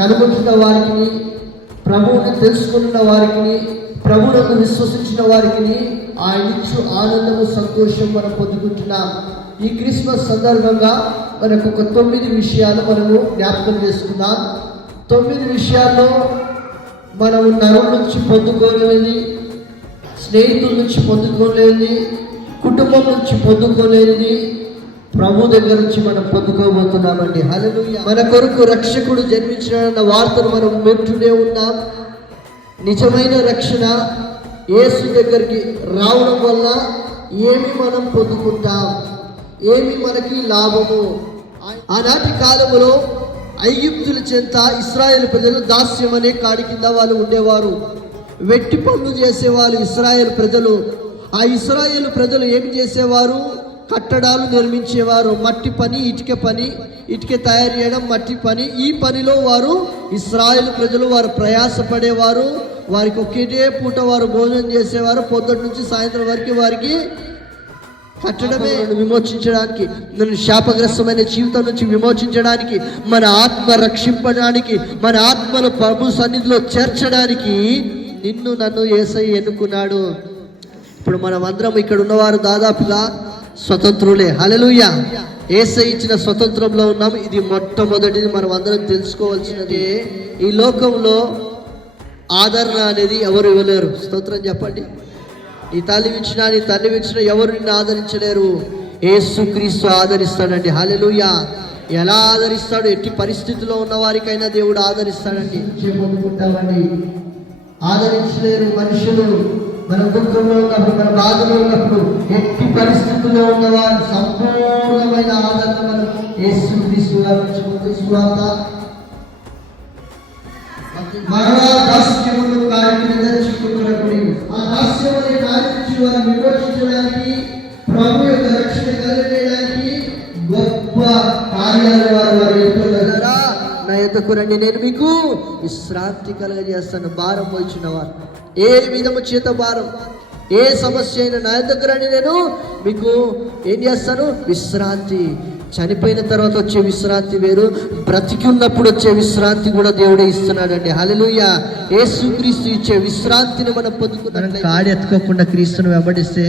కనుగొంటున్న వారికి, ప్రభువుని తెలుసుకున్న వారికి, ప్రభువును విశ్వసించిన వారికి ఆయన ఇచ్చు ఆనందము, సంతోషం మనం పొందుకుంటున్నాం. ఈ క్రిస్మస్ సందర్భంగా మనకు ఒక 9 విషయాలు మనము జ్ఞాపకం చేసుకున్నాం. 9 విషయాల్లో మనము నరుల నుంచి పొందుకోలేనిది, స్నేహితుల నుంచి పొందుకోలేనిది, కుటుంబం నుంచి పొందుకోలేనిది ప్రభు దగ్గర నుంచి మనం పొందుకోబోతున్నామండి. హల్లెలూయా. మన కొరకు రక్షకుడు జన్మించిన వార్తను మనం వింటూనే ఉన్నాం. నిజమైన రక్షణ యేసు దగ్గరికి రావడం వల్ల ఏమి మనం పొందుకుంటాం, ఏమి మనకి లాభము? ఆనాటి కాలంలో ఐగుప్తుల చెంత ఇశ్రాయేలు ప్రజలు దాస్యం అనే కాడి కింద వాళ్ళు ఉండేవారు. వెట్టి పనులు చేసేవాళ్ళు ఇశ్రాయేలు ప్రజలు. ఆ ఇశ్రాయేలు ప్రజలు ఏమి చేసేవారు? కట్టడాలు నిర్మించేవారు. మట్టి పని, ఇటుక తయారు చేయడం, మట్టి పని. ఈ పనిలో వారు ఇశ్రాయేలు ప్రజలు వారు ప్రయాసపడేవారు. వారికి ఒకే పూట వారు భోజనం చేసేవారు. పొద్దుటి నుంచి సాయంత్రం వరకు వారికి కట్టడమే. విమోచించడానికి, శాపగ్రస్తమైన జీవితం నుంచి విమోచించడానికి, మన ఆత్మ రక్షింపడానికి, మన ఆత్మను ప్రభు సన్నిధిలో చేర్చడానికి నిన్ను నన్ను యేసయ్య ఎన్నుకున్నాడు. ఇప్పుడు మనం అందరం ఇక్కడ ఉన్నవారు దాదాపుగా స్వతంత్రులే. హల్లెలూయా. యేసయ్య ఇచ్చిన స్వతంత్రంలో ఉన్నాము. ఇది మొట్టమొదటిది మనం అందరం తెలుసుకోవాల్సినది. ఈ లోకంలో ఆదరణ అనేది ఎవరు ఇవ్వలేరు. స్తోత్రం చెప్పండి. నీ తల్లి ఇచ్చినా, నీ తండ్రి ఇచ్చినా ఎవరు నిన్ను ఆదరించలేరు. యేసుక్రీస్తు ఆదరిస్తాడండి. హల్లెలూయా. ఎలా ఆదరిస్తాడు? ఎట్టి పరిస్థితిలో ఉన్న వారికైనా దేవుడు ఆదరిస్తాడండి. పొందుకుంటామండి. ఆదరించలేరు మనుషులు. మన దుఃఖంలో ఉన్నప్పుడు, మన బాధలో ఉన్నప్పుడు, ఎట్టి పరిస్థితుల్లో ఉన్నవారు సంపూర్ణమైన ఆదరణ మనం యేసుక్రీస్తు సువార్త మరలా దాస్యమును కార్యము దర్శించుకున్నప్పుడు ఆ దాస్యముని కార్యించి వారిని విమోచించడానికి, ప్రభు యొక్క రక్షణ కలిగేయడానికి గొప్ప కార్యాలు వారు ఎదుర్కొన్నారా. నా యొద్దకు రండి, నేను మీకు విశ్రాంతి కలుగజేస్తాను. భారం మోచిన వారు, ఏ విధము చేత భారం, ఏ సమస్య అయినా నా యొద్దకు రండి, నేను మీకు ఏం చేస్తాను? విశ్రాంతి. చనిపోయిన తర్వాత వచ్చే విశ్రాంతి వేరు, బ్రతికి ఉన్నప్పుడు వచ్చే విశ్రాంతి కూడా దేవుడే ఇస్తున్నాడండి. హల్లెలూయా. యేసుక్రీస్తు ఇచ్చే విశ్రాంతిని మనం పొందుకున్నాం. కాడి ఎత్తుకోకుండా క్రీస్తును వెంబడిస్తే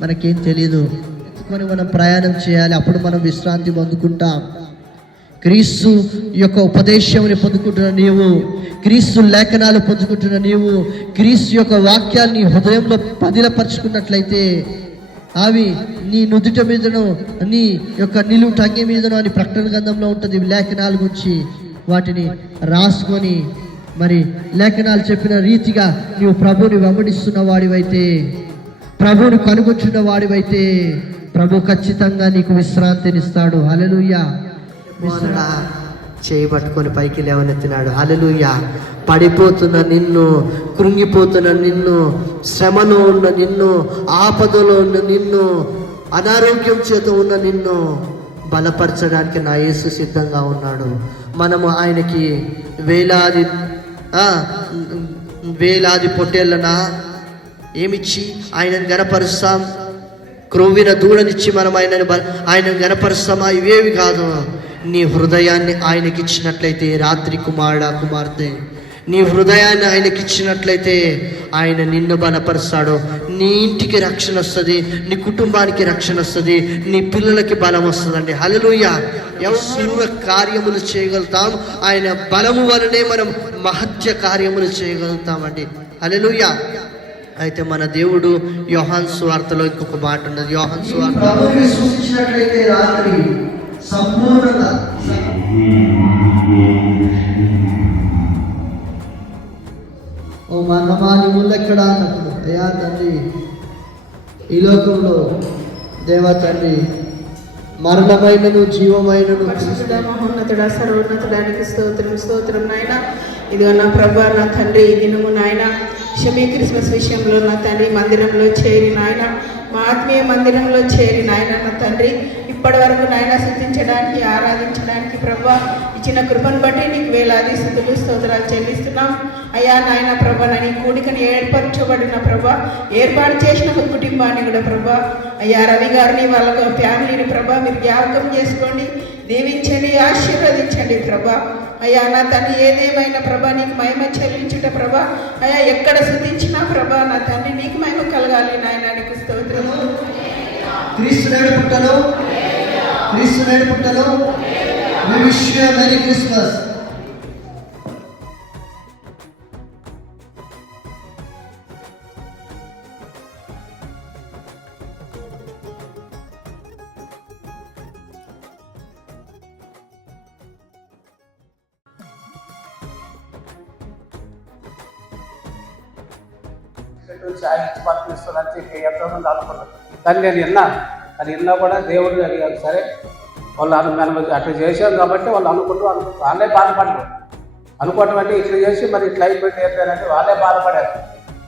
మనకేం తెలియదు. ఎత్తుకొని మనం ప్రయాణం చేయాలి, అప్పుడు మనం విశ్రాంతి పొందుకుంటాం. క్రీస్తు యొక్క ఉపదేశాన్ని పొందుకుంటున్న నీవు, క్రీస్తు లేఖనాలు పొందుకుంటున్న నీవు, క్రీస్తు యొక్క వాక్యాన్ని హృదయంలో పదిలపరుచుకున్నట్లయితే అవి నీ నుదుట మీదను, నీ యొక్క నిలువు టంగి మీదను అని ప్రకటన గ్రంథంలో ఉంటుంది. లేఖనాల గురించి వాటిని రాసుకొని మరి లేఖనాలు చెప్పిన రీతిగా నీవు ప్రభువుని వెంబడిస్తున్న వాడివైతే, ప్రభువుని కనుగొచ్చున్న వాడివైతే ప్రభు ఖచ్చితంగా నీకు విశ్రాంతినిస్తాడు. హల్లెలూయా. చేయబట్టుకొని పైకి లేవనెత్తినాడు. హల్లెలూయా. పడిపోతున్న నిన్ను, కృంగిపోతున్న నిన్ను, శ్రమలో ఉన్న నిన్ను, ఆపదలో ఉన్న నిన్ను, అనారోగ్యం చేత ఉన్న నిన్ను బలపరచడానికి నా యేసు సిద్ధంగా ఉన్నాడు. మనము ఆయనకి వేలాది పొట్టేళ్ళన ఏమిచ్చి ఆయనను గనపరుస్తాం? క్రొవ్విన దూడనిచ్చి మనం ఆయనను గనపరుస్తామా? ఇవేవి కాదు. నీ హృదయాన్ని ఆయనకిచ్చినట్లయితే, రాత్రి కుమార్తె, నీ హృదయాన్ని ఆయనకిచ్చినట్లయితే ఆయన నిన్ను బలపరుస్తాడు. నీ ఇంటికి రక్షణ వస్తుంది, నీ కుటుంబానికి రక్షణ వస్తుంది, నీ పిల్లలకి బలం వస్తుందండి. హల్లెలూయా. ఎవరు కార్యములు చేయగలుగుతాం? ఆయన బలము వలనే మనం మహత్య కార్యములు చేయగలుగుతామండి. హల్లెలూయా. అయితే మన దేవుడు యోహాను సువార్తలో ఇంకొక మాట ఉన్నది. యోహాను సువార్త సూచించినట్లయితే రాత్రి సంపూర్ణత. ఓ మరణమా నీ ముళ్ళెక్కడా అన్నప్పుడు, అయ్యా తండ్రి, ఈ లోకంలో దేవా తండ్రి, మరణమైనను జీవమైనను మహోన్నతుడా, సర్వోన్నతుడానికి స్తోత్రం నాయన. ఇదిగో నా ప్రభా, నా తండ్రి, ఈ దినము నాయన క్షమీ క్రిస్మస్ విషయంలో నా తండ్రి మందిరంలో చేరి నాయన, మా ఆత్మీయ మందిరంలో చేరి నాయన, నా తండ్రి ఇప్పటి వరకు నాయన స్తుతించడానికి, ఆరాధించడానికి ప్రభా ఇచ్చిన కృపను బట్టి నీకు వేలాది స్తుతులు స్తోత్రాలు చెల్లిస్తున్నాం. అయ్యా నాయన ప్రభా, నీ కూడికని ఏర్పరచబడిన ప్రభా, ఏర్పాటు చేసిన ఒక కుటుంబాన్ని కూడా ప్రభా, అయ్యా రవి గారిని, వాళ్ళ ఫ్యామిలీని ప్రభా మీరు జ్ఞాపకం చేసుకోండి, దీవించండి, ఆశీర్వదించండి ప్రభా. అయ్యా నా తండ్రి ఏదేమైనా ప్రభా నీకు మహిమ చెల్లించుట ప్రభా. అయ్యా ఎక్కడ స్తుతించినా ప్రభా నా తండ్రి నీకు మహిమ కలగాలి నాయన. నీకు స్తోత్రము. క్రీస్తు నేడు పుట్టను, క్రీస్తు నేడు పుట్టను. We wish you a Merry Christmas. సాగించి పంపిస్తుందని చెప్పి ఎంతోమంది అనుకున్నారు. కానీ నేను విన్నాను. అది విన్నా కూడా దేవుడు అడిగారు. సరే వాళ్ళు మనం అట్లా చేశాం కాబట్టి వాళ్ళు అనుకుంటూ వాళ్ళే బాధపడరు. అనుకోవటం అంటే ఇట్లా చేసి మరి ఇట్లా అయిపోయింది ఏంటంటే వాళ్ళే బాధపడారు.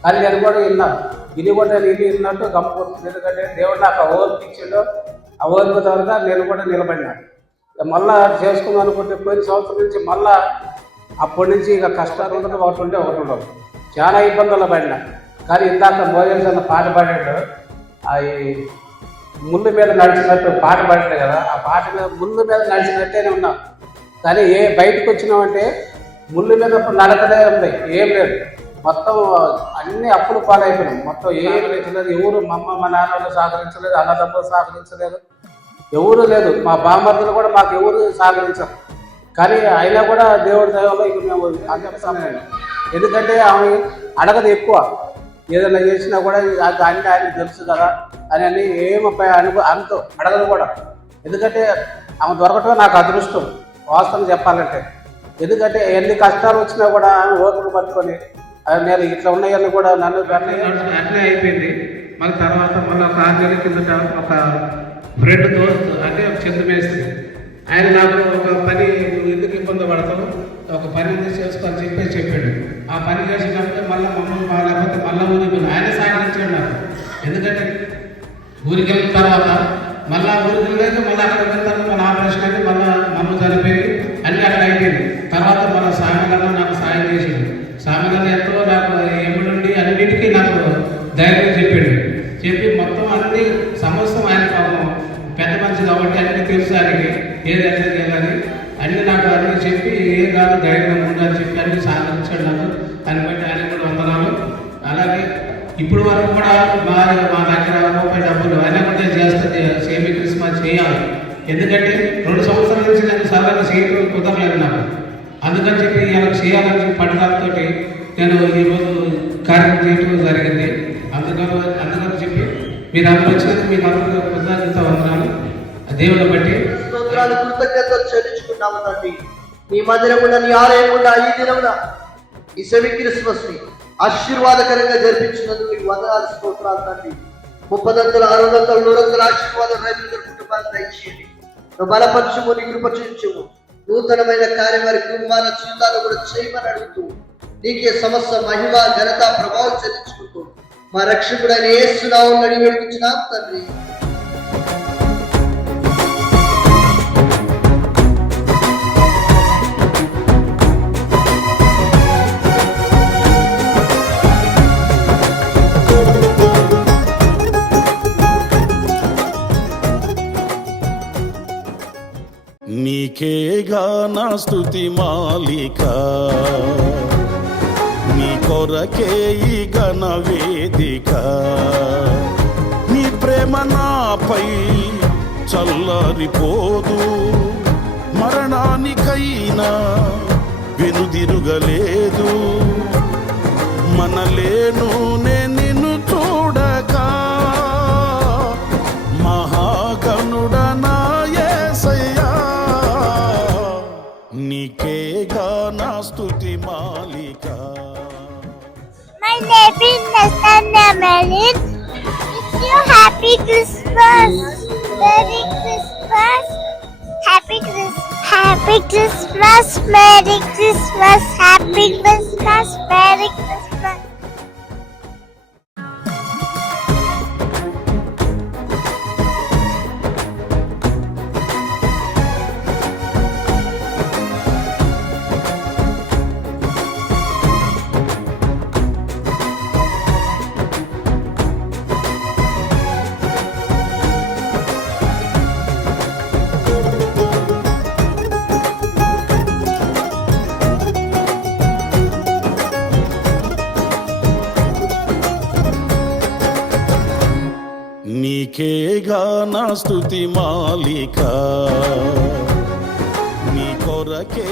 కానీ నేను కూడా విన్నాను. ఇది కూడా నేను విన్నట్టు గమ్ముకుంటుంది. ఎందుకంటే దేవుడు నాకు ఆ ఓర్పు ఇచ్చిండు. ఆ ఓర్పు ద్వారా నేను కూడా నిలబడినాను. మళ్ళా చేసుకుందాం అనుకుంటే పోయిన సంవత్సరం నుంచి మళ్ళా అప్పటి నుంచి ఇక కష్టాలు ఉండదు, ఒకటి ఉండదు. చాలా ఇబ్బందులు పడినా. కానీ ఇందాక మోజల్స్ అన్న పాట పాడాడు. అవి ముళ్ళు మీద నడిచినట్టు పాట పాడాడు కదా, ఆ పాట మీద ముళ్ళు మీద నడిచినట్టేనే ఉన్నాం. కానీ బయటకు వచ్చినామంటే ముళ్ళు మీద నడకనే ఉంది, ఏం లేదు. మొత్తం అన్ని అప్పులు పాలైపోయినాం. మొత్తం ఏం లేదు. ఎవరు మా అమ్మ మా నాన్నలు సహకరించలేదు, అన్నదమ్ములు సహకరించలేదు, ఎవరు లేదు. మా బామ్మర్దులు కూడా మాకు ఎవరు సహకరించరు. కానీ అయినా కూడా దేవుడి దైవంలో ఇక మేము అందిస్తాను. ఎందుకంటే ఆమె అడగదు ఎక్కువ. ఏదైనా చేసినా కూడా అన్ని ఆయనకు తెలుసు కదా అని అంత అడగదు కూడా. ఎందుకంటే ఆమె దొరకటం నాకు అదృష్టం వాస్తవం చెప్పాలంటే. ఎందుకంటే ఎన్ని కష్టాలు వచ్చినా కూడా ఆమె ఓపిక పట్టుకొని నేను ఇట్లా ఉన్నాయని కూడా నన్ను అట్లే అయిపోయింది. మళ్ళీ తర్వాత మళ్ళీ ఒక 6 నెలల కిందట ఒక ఫ్రెండ్ దోస్త్ అంటే చందు మేస్త్రి ఆయన నాకు ఒక పని, నువ్వు ఎందుకు ఇబ్బంది పడతావు, ఒక పని చేసుకో అని చెప్పాడు. ఆ పని చేసినప్పుడు మళ్ళీ మమ్మల్ని లేకపోతే మళ్ళీ ఊరికి ఆయన సహకరించాడు నాకు. ఎందుకంటే ఊరికి వెళ్ళిన తర్వాత మళ్ళీ ఊరికి వెళ్ళాక మళ్ళీ అక్కడ వెళ్తాను, మన ఆపరేషన్ అయితే మళ్ళీ మమ్మల్ని చనిపోయింది. అన్నీ అట్లా అయిపోయింది. తర్వాత మన సామెగన్న నాకు సాయం చేసింది. సామెగన్న ఎంతో నాకు ఎమ్ముడుండి అన్నింటికీ నాకు ధైర్యం చెప్పి మొత్తం అన్ని సమస్తం ఆయన పాపం పెద్ద మనిషి కాబట్టి అన్నీ తెలుసు ఆయనకి ఏది ఎట్లా చేయాలని అన్నీ నాకు అన్నీ చెప్పి ఏ కాదు ధైర్యం ఉండాలని చెప్పి అన్ని సాధించాడు నాకు. దాన్ని బట్టి ఆయన కూడా వందనాలు. అలాగే ఇప్పుడు వరకు కూడా మా దగ్గర రూపాయి డబ్బులు అయినా కూడా చేస్తుంది సేమి క్రిస్మస్ చేయాలి. ఎందుకంటే 2 సంవత్సరాల నుంచి నేను సాధారణ చేయడం కుదరలేదు నాకు. అందుకని చెప్పి ఇలా చేయాలని చెప్పి పట్టుదలతో నేను ఈరోజు కార్యక్రమం చేయడం జరిగింది. అందుకని చెప్పి మీరు అందరూ వచ్చినందుకు మీకు అందరూ కృతజ్ఞత వందనాలు. దేవుని బట్టి స్తోత్రాలు, కృతజ్ఞతలు చెల్లించుకున్నాము తండ్రి. నీ మందిరమున నీ ఆలయమున ఈ దినమున ఈ సెమీ క్రిస్మస్ ని ఆశీర్వాదకరంగా జరిపించినందుకు నీకు వందనాలు, స్తోత్రాలు తండ్రి. 30 60 100 ఆశీర్వాదం రైతుల కుటుంబాన్ని దయచేయండి. నువ్వు బలపరచుము, నీ కృప చూపించుము. నూతనమైన కార్యం వారి కుటుంబాల జీవితాలు కూడా చేయమని అడుగుతూ నీకే సమస్త మహిమ ఘనత ప్రభావం చెల్లించుకుంటూ మా రక్షకుడైన యేసు నామమున అడిగి వేడుకుంటున్నాం తండ్రి. నీకేగా నా స్తుతి మాలిక, నీ కొరకే ఈ ఘన వేదిక. నీ ప్రేమ నాపై చల్లారిపోదు, మరణానికైనా వెనుదిరుగలేదు. మనలేను నిన్ను చూడక మహాగణుడనా యేసయ్యా, నీకేగా నా స్తుతి మాలిక. My name is Nathania Melin. Wish you Happy Christmas. Merry Christmas. Happy Christmas. Merry Christmas. Happy Christmas. Merry Christmas. నీకేగా నా స్తుతి మాలిక నీ కొరకే